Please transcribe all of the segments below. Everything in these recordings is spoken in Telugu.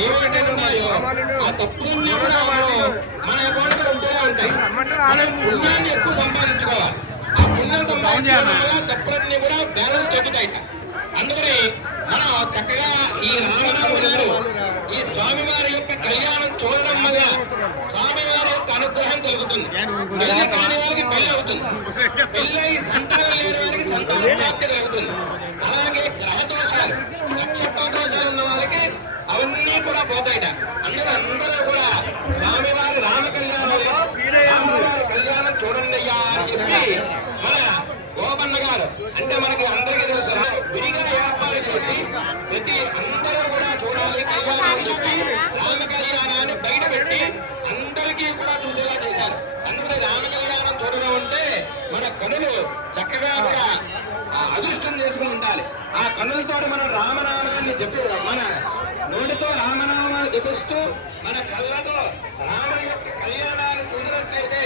ఏవైతే ఉన్నాయో ఆ తప్పులన్నీ కూడా మనం మన అకౌంట్లో ఉంటూనే ఉంటాయి. మనం పుణ్యాన్ని ఎక్కువ సంపాదించుకోవాలి. ఆ పుణ్యం సంపాదించుకోవడం వల్ల తప్పులన్నీ కూడా బ్యాలెన్స్ తగ్గుతాయి అందుకని మనం చక్కగా ఈ రామరావు గారు ఈ స్వామివారి యొక్క కళ్యాణం చూడడం వల్ల స్వామివారి యొక్క అనుగ్రహం కలుగుతుంది. పెళ్ళి కాని వారికి పెళ్ళి అవుతుంది అయి సంతానం లేని వారికి సంతాన ప్రాప్తి కలుగుతుంది. అలాగే గ్రహ దోషాలు నక్షత్ర దోషాలు ఉన్న వారికి అవన్నీ కూడా పోతాయిట అందులో అందరూ కూడా స్వామివారి రామ కళ్యాణంలో రామవారి కళ్యాణం చూడండి అయ్యా అని చెప్పి మన గోపన్న గారు అంటే మనకి అందరికీ తెలుసు రా- విడిగా ఏర్పాటు చేసి ప్రతి అందరూ కూడా చూడాలి కళ్యాణం చెప్పి రామ కళ్యాణాన్ని బయట పెట్టి అందరికీ కూడా చూసేలా చేశారు. అందుకని రామ కళ్యాణం చూడడం అంటే మన కనులు చక్కగా ఆ అదృష్టం చేసుకుని ఉండాలి. ఆ కనులతో మనం రామనామాన్ని చెప్పి మన నోటితో రామనామాన్ని జపిస్తూ మన కళ్ళతో రాముని యొక్క కళ్యాణాన్ని చూసినట్లయితే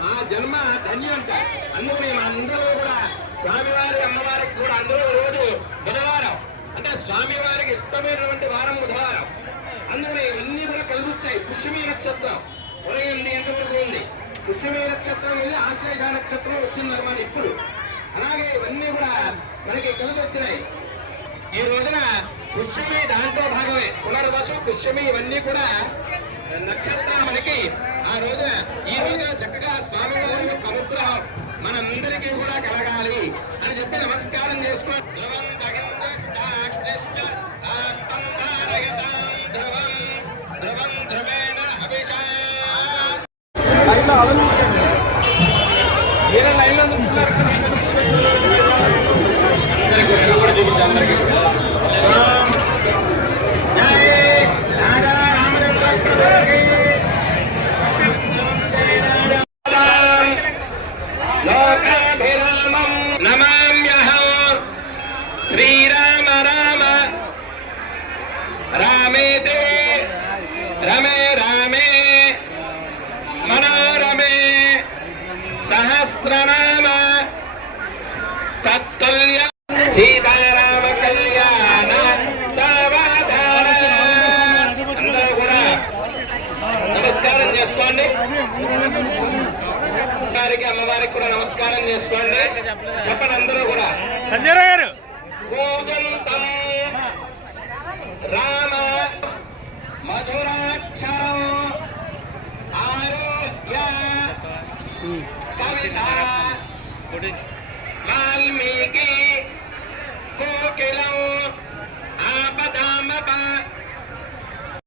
మా జన్మ ధన్యంట అందుకని ముందులో కూడా స్వామివారి అమ్మవారికి కూడా అందరూ రోజు బుధవారం అంటే స్వామివారికి ఇష్టమైనటువంటి వారం బుధవారం. అందుకని ఇవన్నీ కూడా కలిసి పుష్యమీ నక్షత్రం ఉదయం ఎంతవరకు ఉంది. పుష్యమీ నక్షత్రం వెళ్ళి ఆశ్లేష నక్షత్రం వచ్చింది అన్నమాట ఇప్పుడు. అలాగే ఇవన్నీ కూడా మనకి కలిసి వచ్చినాయి ఈ రోజున పుష్యమి దాంట్లో భాగమే. పునర్దశ పుష్యమి ఇవన్నీ కూడా నక్షత్రం మనకి ఆ రోజు ఈ రోజు చక్కగా స్వామివారి యొక్క అనుగ్రహం మనందరికీ కూడా కలగాలి అని చెప్పి నమస్కారం చేసుకోండి ధ్రువం జగన్నాథాగ్నిశ్చ ఆత్మం నమామ్యహం శ్రీరామ రామ రామేతే రమే రామే మనోరమే సహస్రనామ తత్తుల్య సీతారామ కళ్యాణ సర్వధార. అందరూ కూడా నమస్కారం చేసుకోండి గారికి అమ్మవారికి కూడా నమస్కారం చేసుకోండి చెప్పండి అందరూ కూడా సంజయ్ గారు కూజంతం రామ మధురాక్షరం ఆరోగ్య కవిత వాల్మీకి